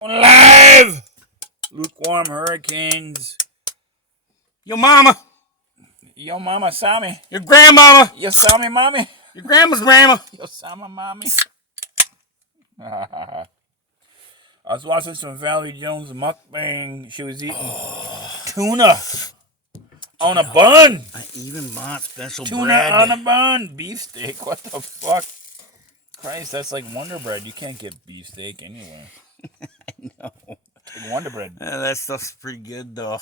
Live! Lukewarm hurricanes. Your mama. Yo, mama saw me. Your grandmama. You saw me, mommy. Your grandma's grandma. You saw my mommy. I was watching some Valerie Jones mukbang. She was eating tuna on a bun. I even bought special Tuna bread. on a bun. Beefsteak. What the fuck? Christ, that's like Wonder Bread. You can't get beefsteak anywhere. I know. Like Wonder Bread. That stuff's pretty good, though.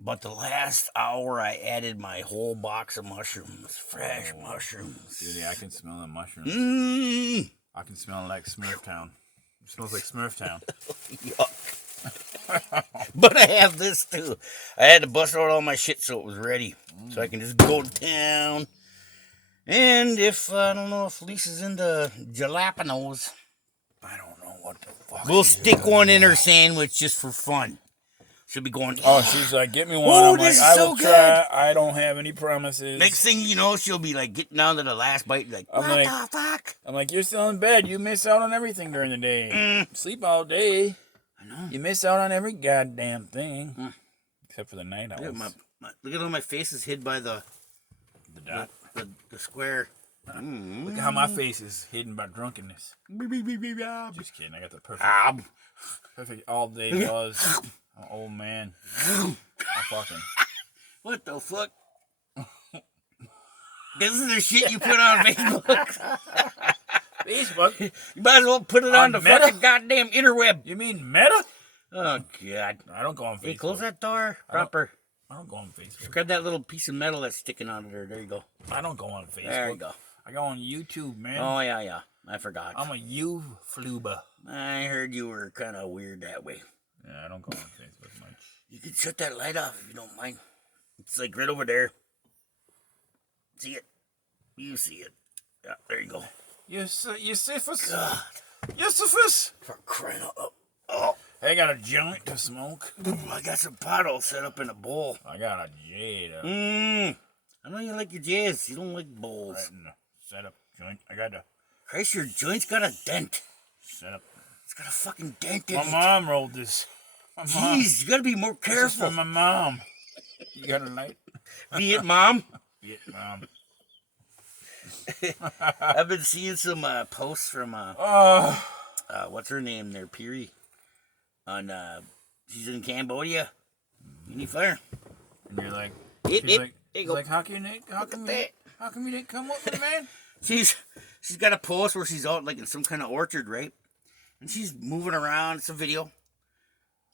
But the last hour, I added my whole box of mushrooms. Fresh mushrooms. Dude, I can smell the mushrooms. Mmm. I can smell it like Smurftown. It smells like Smurftown. Yuck. But I have this, too. I had to bust out all my shit so it was ready. So I can just go to town. And if, I don't know if Lisa's into jalapenos, I don't know what the fuck. we'll stick one in her sandwich just for fun. She'll be going, Oh, she's like, get me one. Oh, I'm this like, is I will so try. I don't have any promises. next thing you know, she'll be like getting down to the last bite, like, I'm what like- the fuck? I'm like, you're still in bed. You miss out on everything during the day. Sleep all day. I know. You miss out on every goddamn thing. Mm. Except for the night owls. Look, look at all my faces hid by the dot. the square. Look at how my face is hidden by drunkenness. Just kidding. I got the perfect all day buzz. I'm an old man. I'm fucking. What the fuck? This is the shit you put on Facebook. Facebook? You might as well put it on the Meta? fucking goddamn interweb. You mean Meta? Oh, God. I don't go on Facebook. Hey, close that door. Proper. I don't go on Facebook. Grab that little piece of metal that's sticking out of there. There you go. I don't go on Facebook. There you go. I go on YouTube, man. Oh, yeah. I forgot. I'm a YouTuber. I heard you were kind of weird that way. Yeah, I don't go on Facebook much. You can shut that light off if you don't mind. It's like right over there. See it? You see it. Yeah, there you go. Yusufus? God, Yusufus? for crying out loud. Oh, I got a joint to smoke. I got some pot all set up in a bowl. I got a jade. I know you like your jazz. You don't like bowls. Right in the setup joint. I got to Christ, your joint's got a dent. set up. It's got a fucking dent in My it. mom rolled this. My mom. Jeez, you gotta be more This is careful. from my mom. You got a light? Vietnam. Vietnam. I've been seeing some posts from what's her name there, Piri, on she's in Cambodia. You need fire. And you're like, Yep, she's yep. like, There you she's go. like, how come you didn't come with me, man? She's got a post where she's out like in some kind of orchard, right? And she's moving around. It's a video.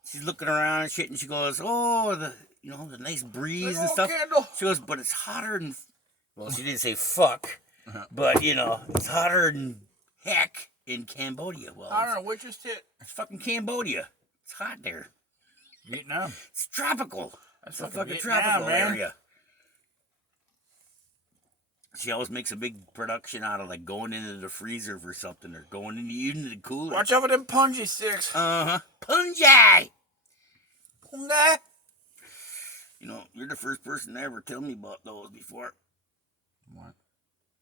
She's looking around and shit, and she goes, "Oh, the nice breeze and stuff." Candle. She goes, "But it's hotter than." Well, she didn't say fuck, but it's hotter than heck in Cambodia. Well, I don't know, witch's tit. it's fucking Cambodia. It's hot there. Vietnam. It's tropical. That's It's a fucking fucking Vietnam, tropical man. area. She always makes a big production out of like going into the freezer for something or going into the cooler. Watch out for them punji sticks. Punjai. Punga. You're the first person to ever tell me about those before. What?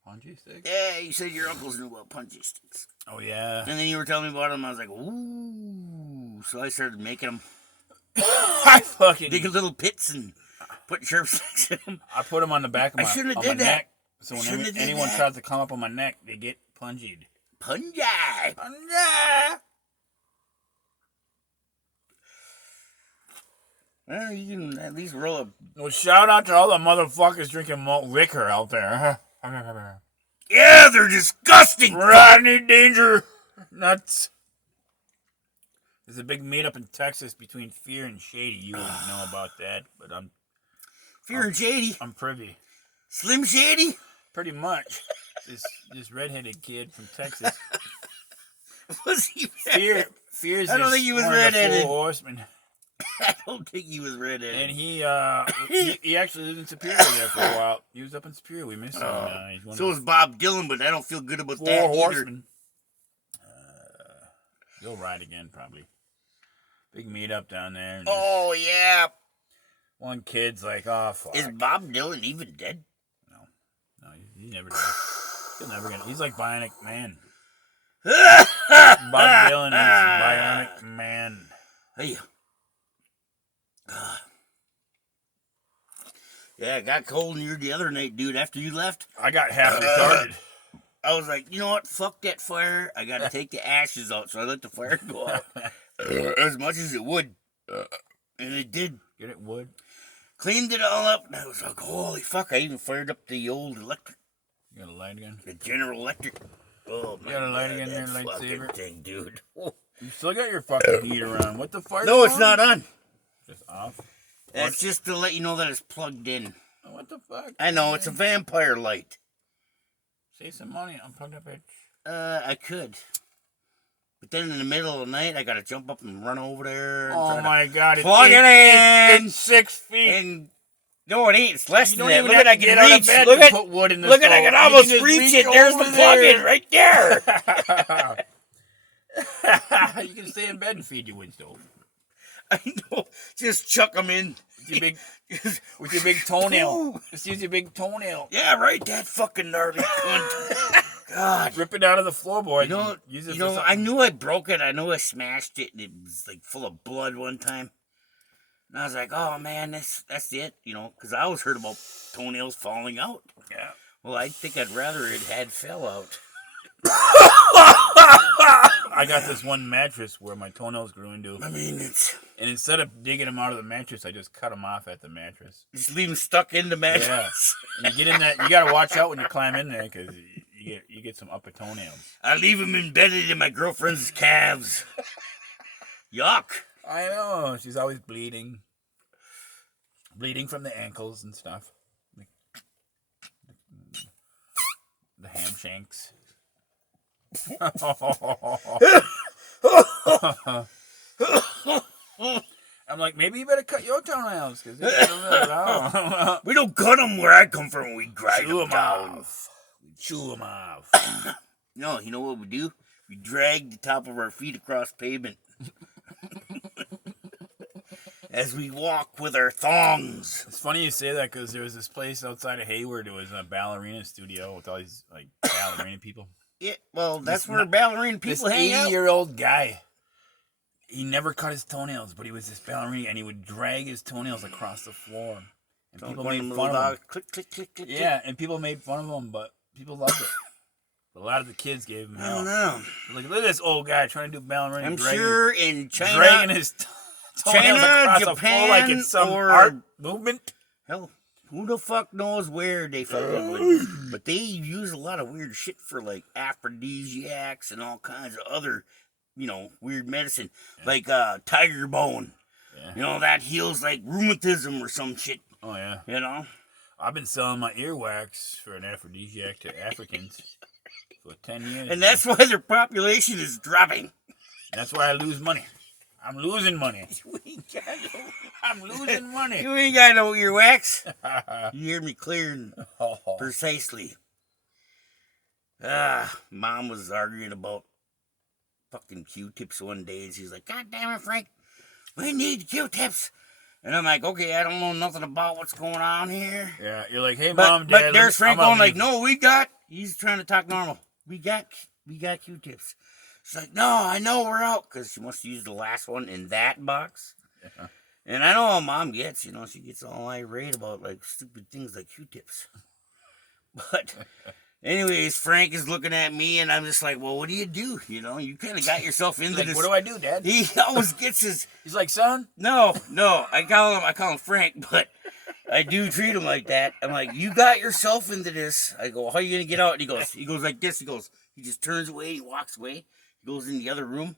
Punji sticks? Yeah, you said your uncles knew about punji sticks. Oh, yeah. And then you were telling me about them. I was like, ooh. So I started making them. I fucking... Digging little pits and putting sharp sticks in them. I put them on the back of I my, shouldn't have on my did that. neck. So I when shouldn't have did anyone that. tries to come up on my neck, they get punjied. Punjai. Punja. Well, you can at least roll a... Well, shout out to all the motherfuckers drinking malt liquor out there. Yeah, they're disgusting. Rodney Danger. Nuts. There's a big meetup in Texas between Fear and Shady. You wouldn't know about that, but Fear and Shady. I'm privy. Slim Shady. Pretty much. This redheaded kid from Texas. Was he Fear's I don't think he was one of the redheaded. 4 horsemen. I don't think he was redheaded. And he actually lived in Superior there for a while. He was up in Superior. We missed him. He's one So of was Bob Dylan, but I don't feel good about the that 4 either. horsemen. You'll ride again, probably. Big meetup down there. And Oh, yeah. one kid's like, oh, fuck. Is Bob Dylan even dead? No, he never died. He'll never get. He's like Bionic Man. Bob Dylan is Bionic Man. Hey. Yeah, it got cold in here the other night, dude. After you left, I got half retarded. I was like, you know what? Fuck that fire. I got to take the ashes out. So I let the fire go out as much as it would. And it did. Get it, wood? Cleaned it all up. And I was like, holy fuck. I even fired up the old electric. You got a light again? The General Electric. Oh, You got a light again there, that lightsaber? fucking thing, dude. Oh. You still got your fucking heater on. What the fuck? No, it's not on. Just off? That's just to let you know that it's plugged in. What the fuck? I know, it's a vampire light. Save some money. Unplug that bitch. I could. But then in the middle of the night, I gotta jump up and run over there. And Oh my god. Plug it in! It's 6 feet. And no, it ain't. It's less You than don't that. even Look have at I to get can out of reach. bed Look to at put wood in the Look at I stove. can You almost just reach it. There's the over plug in there. right there. You can stay in bed and feed your wood stove. I know. Just chuck them in. With your big toenail. Just use your big toenail. Yeah, right. That fucking gnarly cunt. God. Rip it out of the floorboard. You know, I knew I broke it. I knew I smashed it, and it was like full of blood one time. And I was like, oh man, that's it, you know, because I always heard about toenails falling out. Yeah. Well, I think I'd rather it had fell out. I got this one mattress where my toenails grew into. I mean, And instead of digging them out of the mattress, I just cut them off at the mattress. Just leave them stuck in the mattress. Yeah. And you get in that, you got to watch out when you climb in there because you get some upper toenails. I leave them embedded in my girlfriend's calves. Yuck. I know. She's always bleeding. Bleeding from the ankles and stuff. The ham shanks. I'm like, maybe you better cut your toenails. Cause we don't cut them where I come from. We grind them down. We chew them off. No, you know what we do? We drag the top of our feet across pavement. As we walk with our thongs. It's funny you say that because there was this place outside of Hayward. It was a ballerina studio with all these like ballerina people. Yeah, well, that's where ballerina people hang out. This 80-year-old guy. He never cut his toenails, but he was this ballerina, and he would drag his toenails across the floor. And people made fun of him. Click, click, click, click. Yeah, and people made fun of him, but people loved it. A lot of the kids gave him hell. I don't know. Like, look at this old guy trying to do ballerina. I'm sure in China, dragging his toenails across the floor like it's some art movement. Hell, who the fuck knows where they fucking but they use a lot of weird shit for like aphrodisiacs and all kinds of other, you know, weird medicine. Yeah. Like tiger bone. Yeah. You know, that heals like rheumatism or some shit. Oh yeah. You know? I've been selling my earwax for an aphrodisiac to Africans for 10 years. And that's why their population is dropping. That's why I lose money. I'm losing money. I'm losing money. You ain't got no earwax. You hear me clear and precisely. Mom was arguing about fucking Q-tips one day, and she's like, God damn it, Frank, we need Q-tips. And I'm like, okay, I don't know nothing about what's going on here. Yeah, you're like, hey, Mom, Dad. But there's Frank going like, no, he's trying to talk normal. We got Q-tips. She's like, no, I know we're out, because she must use the last one in that box. Yeah. And I know how Mom gets, you know, she gets all irate about, like, stupid things like Q-tips. But anyways, Frank is looking at me, and I'm just like, well, what do? You know, you kind of got yourself into this. What do I do, Dad? He always gets his... He's like, son? No, I call him Frank, but I do treat him like that. I'm like, you got yourself into this. I go, how are you going to get out? And he goes like this. He just turns away, he walks away. He goes in the other room,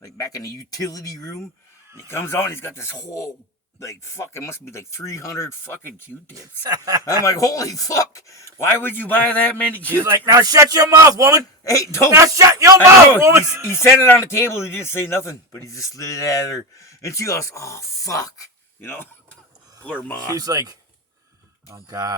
like back in the utility room. And he comes out and he's got this whole, like, fucking, must be like 300 fucking Q-tips. I'm like, holy fuck. Why would you buy that many Q-tips? He's like, now shut your mouth, woman. Hey, don't. Now shut your mouth, woman. He set it on the table. He didn't say nothing, but he just slid it at her. And she goes, oh, fuck. You know? Poor Mom. She's like, oh, God.